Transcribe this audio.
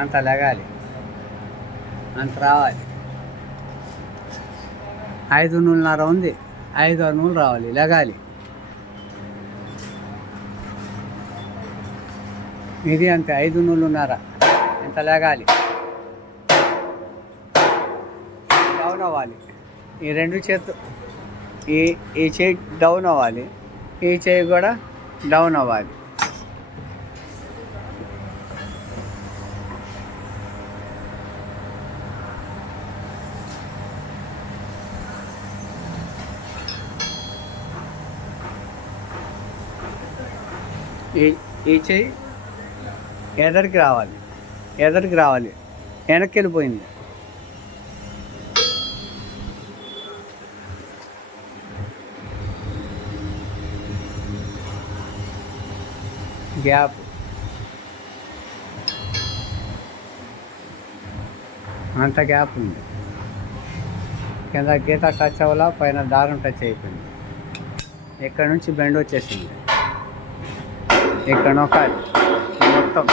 అంత లెగాలి, అంత రావాలి. 5.5 ఉంది, 5 నూలు రావాలి, లెగాలి. ఇది అంతే, 5.5 ఇంత లెగాలి. డౌన్ అవ్వాలి. ఈ రెండు చేతులు, ఈ చేయి డౌన్ అవ్వాలి, ఈ చేయి కూడా డౌన్ అవ్వాలి. ఈ చెయ్యి ఎదరికి రావాలి, వెనక్కి వెళ్ళిపోయింది. గ్యాప్ అంత గ్యాప్ ఉంది. కింద గీత టచ్ అవ్వాలా, పైన దారం టచ్ అయిపోయింది. ఇక్కడ నుంచి బెండ్ వచ్చేసింది. ఇక్కడ నొక్కాలి మొత్తం.